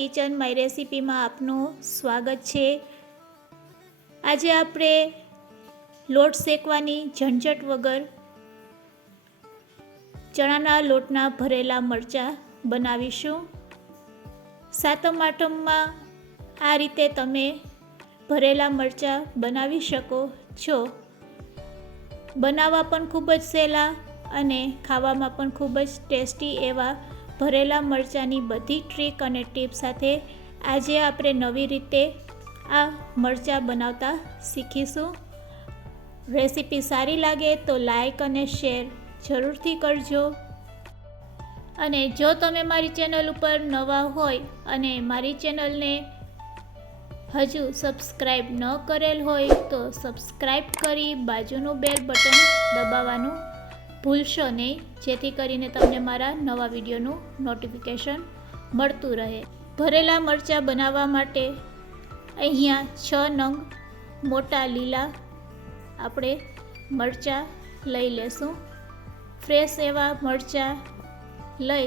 Kitchen my રેસિપીમાં આપનું સ્વાગત છે. આજે આપણે લોટ શેકવાની ઝંઝટ વગર ચણાના લોટના ભરેલા મરચાં બનાવીશું. સાતમ આઠમમાં આ રીતે તમે ભરેલા મરચાં બનાવી શકો છો. બનાવવા પણ ખૂબ જ સહેલા અને ખાવામાં પણ ખૂબ જ ટેસ્ટી એવા ભરેલા મરચાંની બધી ટ્રીક અને ટીપ સાથે આજે આપણે નવી રીતે આ મરચાં બનાવતા શીખીશું. રેસીપી સારી લાગે તો લાઈક અને શેર જરૂરથી કરજો. અને જો તમે મારી ચેનલ ઉપર નવા હોય અને મારી ચેનલને હજુ સબસ્ક્રાઈબ ન કરેલ હોય તો સબસ્ક્રાઈબ કરી બાજુનું બેલ બટન દબાવવાનું ભૂલશો નહીં. જેથી કરીને તમને મારા નવા વિડીયોનું નોટિફિકેશન મળતું રહે. ભરેલા મરચાં બનાવવા માટે અહીંયા છ નંગ મોટા લીલા આપણે મરચાં લઈ લેશું. ફ્રેશ એવા મરચાં લઈ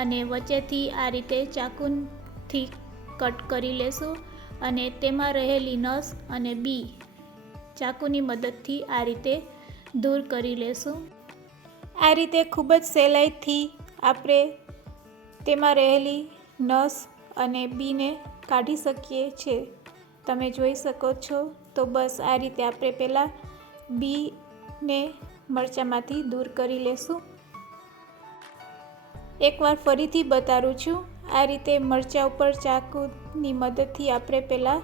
અને વચ્ચેથી આ રીતે ચાકુથી કટ કરી લેશું અને તેમાં રહેલી નસ અને બી ચાકુની મદદથી આ રીતે દૂર કરી લેશું. આ રીતે ખૂબ જ સહેલાઈથી આપણે તેમાં રહેલી નસ અને બીને કાઢી શકીએ છીએ તમે જોઈ શકો છો. તો બસ આ રીતે આપણે પહેલાં બીને મરચાંમાંથી દૂર કરી લેશું. એકવાર ફરીથી બતાવું છું. આ રીતે મરચાં ઉપર ચાકુની મદદથી આપણે પહેલાં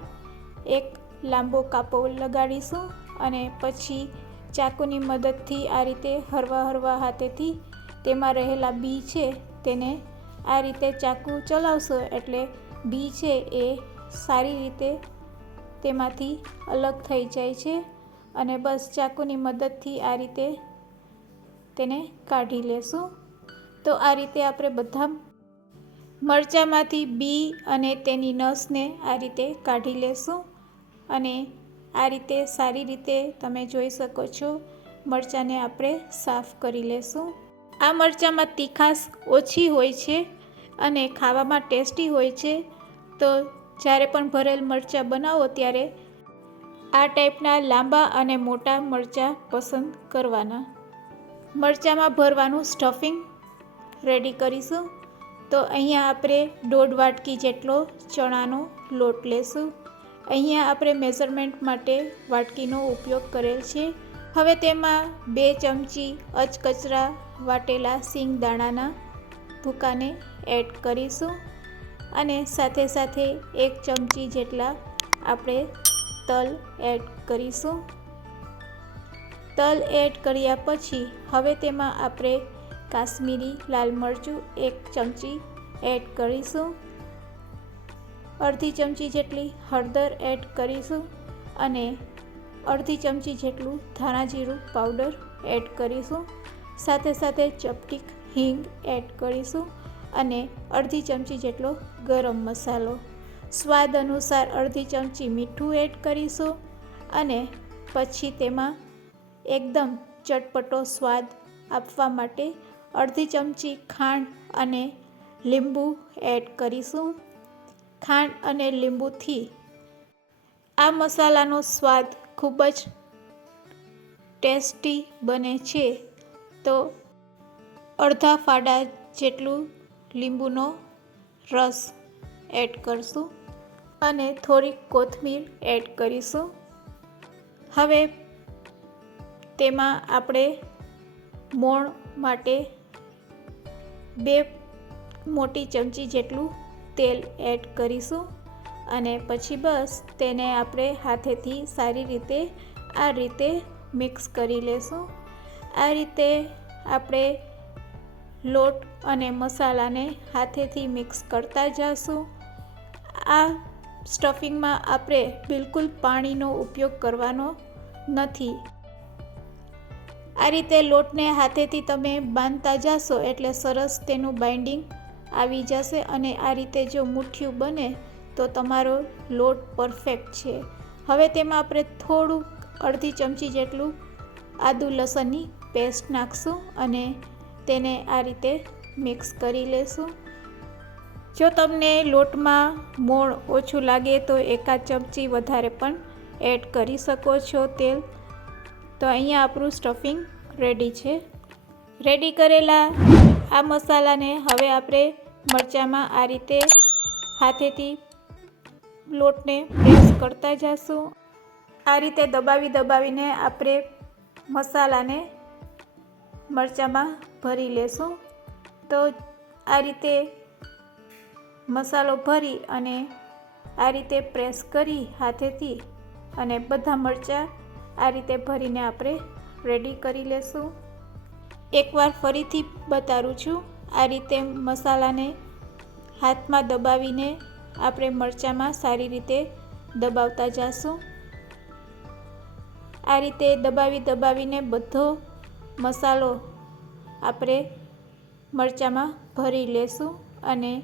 એક લાંબો કાપો લગાડીશું અને પછી ચાકુની મદદથી આ રીતે હરવા હરવા હાથેથી તેમાં રહેલા બી છે તેને આ રીતે ચાકુ ચલાવશો એટલે બી છે એ સારી રીતે તેમાંથી અલગ થઈ જાય છે અને બસ ચાકુની મદદથી આ રીતે તેને કાઢી લેશું. તો આ રીતે આપણે બધા મરચાંમાંથી બી અને તેની નસને આ રીતે કાઢી લેશું અને આ રીતે સારી રીતે તમે જોઈ શકો છો. મરચાંને આપણે સાફ કરી લેશું. આ મરચાંમાં તીખાશ ઓછી હોય છે અને ખાવામાં ટેસ્ટી હોય છે. તો જ્યારે પણ ભરેલ મરચાં બનાવો ત્યારે આ ટાઈપના લાંબા અને મોટા મરચાં પસંદ કરવાના. મરચાંમાં ભરવાનું સ્ટફિંગ રેડી કરીશું. તો અહીંયા આપણે દોઢ વાટકી જેટલો ચણાનો લોટ લેશું. અહીંયા આપણે મેઝરમેન્ટ માટે વાટકીનો ઉપયોગ કરેલ છે. હવે તેમાં બે ચમચી અચકચરા વાટેલા સિંગ દાણાના ભૂકાને એડ કરીશું અને સાથે સાથે એક ચમચી જેટલા આપણે તલ એડ કરીશું. તલ એડ કર્યા પછી હવે તેમાં આપણે કાશ્મીરી લાલ મરચું એક ચમચી એડ કરીશું. અડધી ચમચી જેટલી હળદર એડ કરીશું અને અડધી ચમચી જેટલું ધાણા જીરું પાવડર એડ કરીશું. સાથે સાથે ચપટીક હિંગ એડ કરીશું અને અડધી ચમચી જેટલો ગરમ મસાલો. સ્વાદ અનુસાર અડધી ચમચી મીઠું એડ કરીશું અને પછી તેમાં એકદમ ચટપટો સ્વાદ આપવા માટે અડધી ચમચી ખાંડ અને લીંબુ એડ કરીશું. ખાંડ અને લીંબુથી. આ મસાલાનો સ્વાદ ખૂબ જ ટેસ્ટી બને છે. તો અડધા ફાડા જેટલું લીંબુનો રસ એડ કરશું અને થોડીક કોથમીર એડ કરીશું. હવે તેમાં આપણે મોણ માટે બે મોટી ચમચી જેટલું તેલ એડ કરીશું અને પછી બસ તેને આપણે હાથેથી સારી રીતે આ રીતે મિક્સ કરી લેશું. આ રીતે આપણે લોટ અને મસાલાને હાથેથી મિક્સ કરતા જશું. આ સ્ટફિંગમાં આપણે બિલકુલ પાણીનો ઉપયોગ કરવાનો નથી. આ રીતે લોટને હાથેથી તમે બાંધતા જશો એટલે સરસ તેનું બાઇન્ડિંગ આવી જશે અને આ રીતે જો મુઠ્ઠિયું બને, તો તમારો લોટ પરફેક્ટ છે. હવે તેમાં આપણે થોડુંક અડધી ચમચી જેટલું આદુ લસણની પેસ્ટ નાખશું અને તેને આ રીતે મિક્સ કરી લેશું. જો તમને લોટમાં મોણ ઓછું લાગે તો એકાદ ચમચી વધારે પણ એડ કરી શકો છો તેલ. તો અહીંયા આપણું સ્ટફિંગ રેડી છે. રેડી કરેલા આ મસાલાને હવે આપણે મરચાંમાં આ રીતે હાથેથી લોટને પ્રેસ કરતા જઈશું આ રીતે દબાવી દબાવીને આપણે મસાલાને મરચાંમાં ભરી લેશું. તો આ રીતે મસાલો ભરી અને આ રીતે પ્રેસ કરી હાથેથી અને બધા મરચાં આ રીતે ભરીને આપણે રેડી કરી લેશું. એકવાર ફરીથી બતાવું છું. આ રીતે મસાલાને હાથમાં દબાવીને આપણે મરચાંમાં સારી રીતે દબાવતા જઈશું આ રીતે દબાવી દબાવીને બધો મસાલો આપણે મરચાંમાં ભરી લેશું અને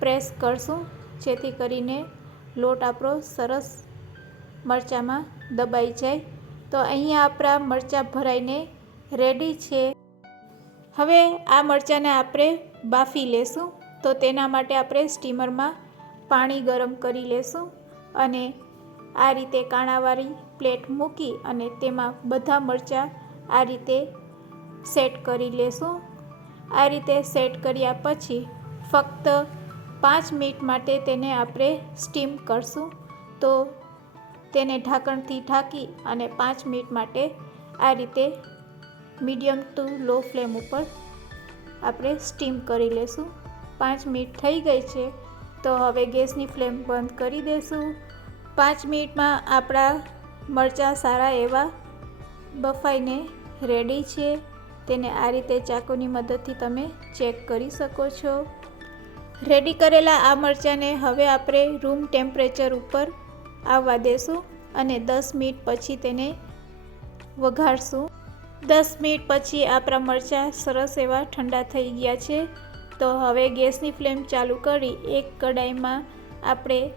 પ્રેસ કરશું, જેથી કરીને લોટ આપણો સરસ મરચાંમાં દબાઈ જાય. તો અહીંયા આપણા મરચાં ભરાઈને રેડી છે. હવે આ મરચાંને આપણે બાફી લેશું. તો તેના માટે આપણે સ્ટીમરમાં પાણી ગરમ કરી લેશું અને આ રીતે કાણાવાળી પ્લેટ મૂકી અને તેમાં બધા મરચાં આ રીતે સેટ કરી લેશું. આ રીતે સેટ કર્યા પછી ફક્ત પાંચ મિનિટ માટે તેને આપણે સ્ટીમ કરશું. તો તેને ઢાંકણથી ઢાંકી અને પાંચ મિનિટ માટે આ રીતે મીડિયમ ટુ લો ફ્લેમ ઉપર આપણે સ્ટીમ કરી લેશું. પાંચ મિનિટ થઈ ગઈ છે, તો હવે ગેસની ફ્લેમ બંધ કરી દઈશું પાંચ મિનિટમાં આપણા મરચાં સારા એવા બફાઈને રેડી છે. તેને આ રીતે ચાકુની મદદથી તમે ચેક કરી શકો છો. રેડી કરેલા આ મરચાંને હવે આપણે રૂમ ટેમ્પરેચર ઉપર આવવા દેશું અને દસ મિનિટ પછી તેને વઘારશું. દસ મિનિટ પછી આપણા મરચાં સરસ એવા ઠંડા થઈ ગયા છે. તો હવે ગેસની ફ્લેમ ચાલુ કરી એક કડાઈમાં આપણે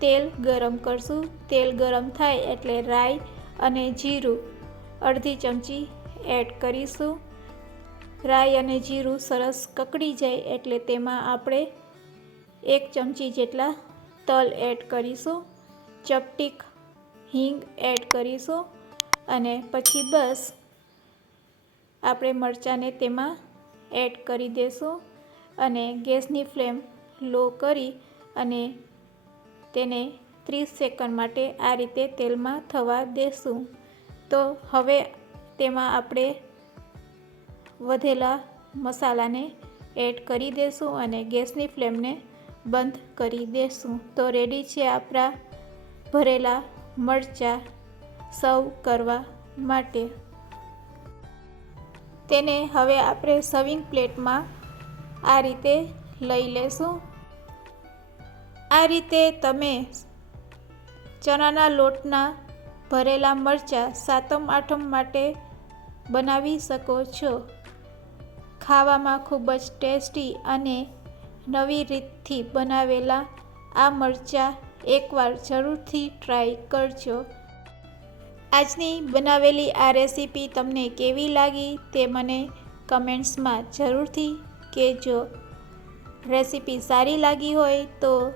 તેલ ગરમ કરશું. તેલ ગરમ થાય એટલે રાઈ અને જીરું અડધી ચમચી એડ કરીશું. રાઈ અને જીરું સરસ કકડી જાય એટલે તેમાં આપણે એક ચમચી જેટલા તલ એડ કરીશું. ચપટીક હિંગ એડ કરીશું અને પછી બસ આપણે મરચાંને તેમાં એડ કરી દઈશું અને ગેસની ફ્લેમ લો કરી અને તેને ત્રીસ સેકન્ડ માટે આ રીતે તેલમાં થવા દેશું. તો હવે તેમાં આપણે વધેલા મસાલાને એડ કરી દઈશું અને ગેસની ફ્લેમને બંધ કરી દેશું. તો રેડી છે આપણા ભરેલા મરચાં સર્વ કરવા માટે. તેને હવે આપણે સર્વિંગ પ્લેટમાં આ રીતે લઈ લેશું. આ રીતે તમે ચણાના લોટના ભરેલા મરચાં સાતમ, આઠમ માટે બનાવી શકો છો. ખાવામાં ખૂબ જ ટેસ્ટી અને નવી રીતથી બનાવેલા આ મરચાં એકવાર જરૂરથી ટ્રાય કરજો. આજની બનાવેલી આ રેસીપી તમને કેવી લાગી તે મને કમેન્ટ્સમાં જરૂરથી કહેજો. રેસીપી સારી લાગી હોય તો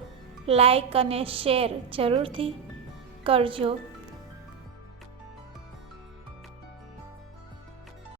લાઈક અને શેર જરૂરથી કરજો.